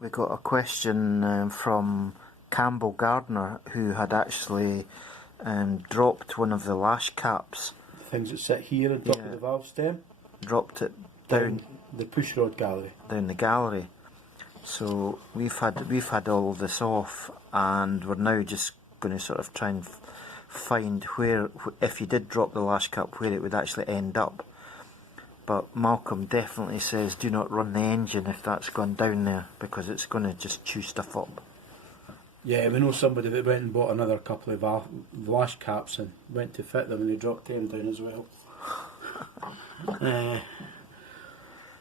We got a question from Campbell Gardner, who had actually dropped one of the lash caps. Things that sit here on top of the valve stem. Dropped it down the push rod gallery. Down the gallery. So we've had all of this off, and we're now just going to sort of try and find where, if you did drop the lash cap, where it would actually end up. But Malcolm definitely says do not run the engine if that's gone down there, because it's going to just chew stuff up. Yeah, we know somebody that went and bought another couple of lash caps and went to fit them and they dropped them down as well.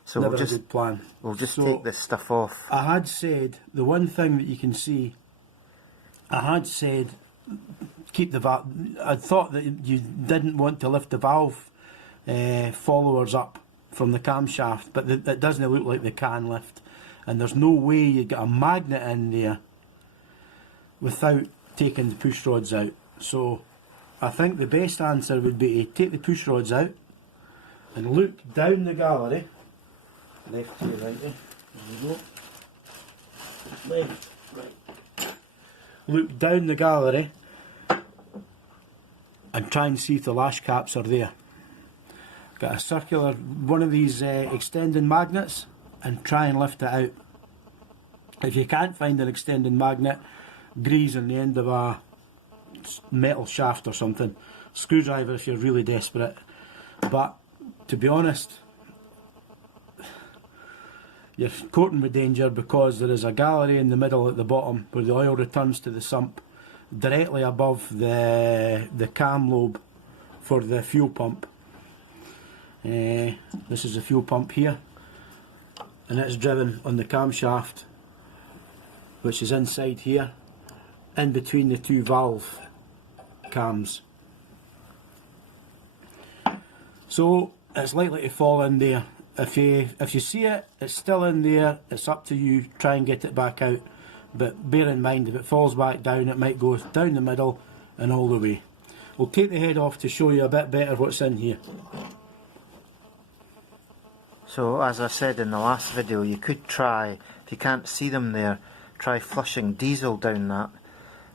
So never a good plan. We'll just take this stuff off. I had said, the one thing that you can see, I had said keep the valve. I thought that you didn't want to lift the valve followers up from the camshaft, but it doesn't look like they can lift, and there's no way you get a magnet in there without taking the push rods out. So I think the best answer would be to take the push rods out and look down the gallery, left to right there, there we go, left, right, look down the gallery and try and see if the lash caps are there. Got a circular, one of these extending magnets, and try and lift it out. If you can't find an extending magnet, grease on the end of a metal shaft or something. Screwdriver if you're really desperate. But to be honest, you're courting with danger, because there is a gallery in the middle at the bottom where the oil returns to the sump, directly above the cam lobe for the fuel pump. This is the fuel pump here, and it's driven on the camshaft, which is inside here, in between the two valve cams. So it's likely to fall in there. If you see it, it's still in there, it's up to you, try and get it back out. But bear in mind, if it falls back down, it might go down the middle and all the way. We'll take the head off to show you a bit better what's in here. So as I said in the last video, you could try, if you can't see them there, try flushing diesel down that,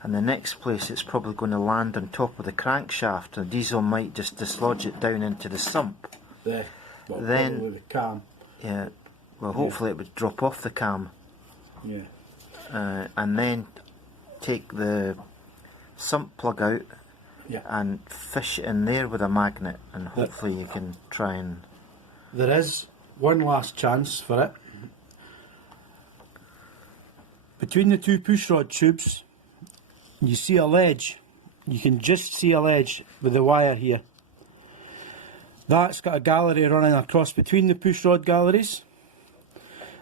and the next place it's probably going to land on top of the crankshaft, and diesel might just dislodge it down into the sump. Then the cam. Yeah, well hopefully it would drop off the cam. Yeah. And then take the sump plug out, and fish it in there with a magnet, and hopefully you can try and... There is one last chance for it. Between the two pushrod tubes, you see a ledge. You can just see a ledge with the wire here. That's got a gallery running across between the pushrod galleries,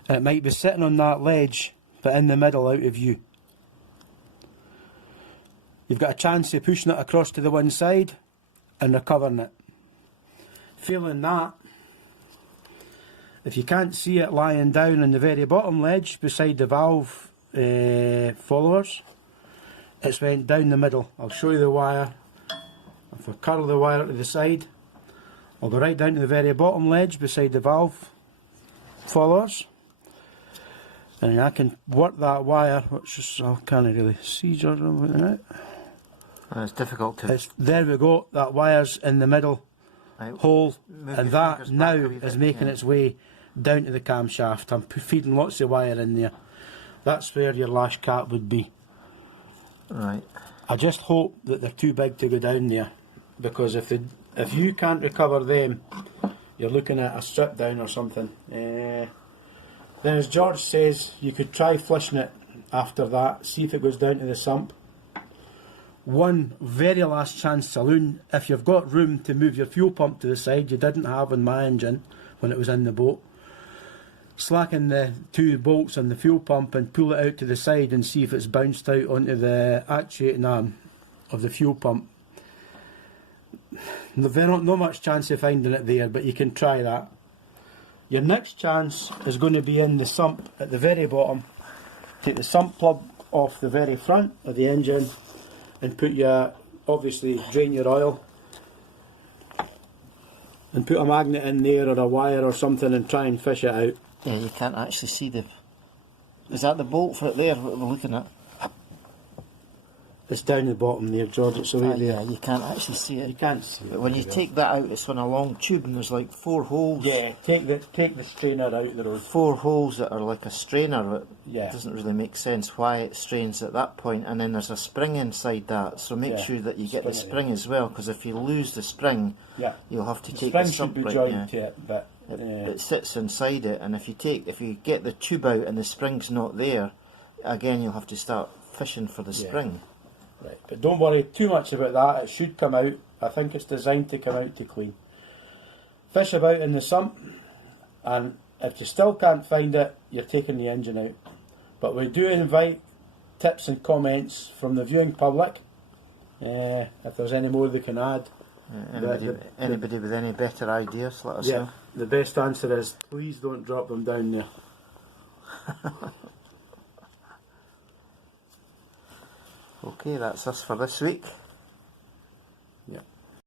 and it might be sitting on that ledge, but in the middle, out of view. You've got a chance of pushing it across to the one side and recovering it. Failing that, if you can't see it lying down on the very bottom ledge beside the valve followers, it's went down the middle. I'll show you the wire. If I curl the wire to the side, I'll go right down to the very bottom ledge beside the valve followers, and I can work that wire, which is, I can't really see, George. It's difficult to... There we go, that wire's in the middle hole, and that now is making its way down to the camshaft. I'm feeding lots of wire in there. That's where your lash cap would be. Right. I just hope that they're too big to go down there, because if you can't recover them, you're looking at a strip down or something. Then, as George says, you could try flushing it after that, see if it goes down to the sump. One very last chance saloon, if you've got room to move your fuel pump to the side, you didn't have in my engine when it was in the boat, slacken the two bolts on the fuel pump and pull it out to the side and see if it's bounced out onto the actuating arm of the fuel pump. There's not much chance of finding it there, but you can try that. Your next chance is going to be in the sump at the very bottom. Take the sump plug off the very front of the engine and put your, obviously drain your oil, and put a magnet in there or a wire or something and try and fish it out. Yeah, you can't actually see the Is that the bolt for it there, what we're looking at? It's down the bottom there, George. It's away there. Yeah, you can't actually see You it. can't see it. But when you very take that out, it's on a long tube and there's like 4 holes. well. Yeah, take the strainer out the road. 4 holes that are like a strainer, but Yeah. it doesn't really make sense why it strains at that point. And then there's a spring inside that, so make Yeah, sure that you get the spring spring as well, because if you lose the spring, Yeah. you'll have to The take spring the should be subbrake, joined yeah. to it, but It sits inside it, and if you get the tube out and the spring's not there, again you'll have to start fishing for the Yeah. spring. right. But don't worry too much about that. It should come out. I think it's designed to come out to clean. Fish about in the sump, and if you still can't find it, you're taking the engine out. But we do invite tips and comments from the viewing public. If there's any more they can add. Anybody with any better ideas, let us Yeah, know. the best answer is please don't drop them down there. Okay, that's us for this week.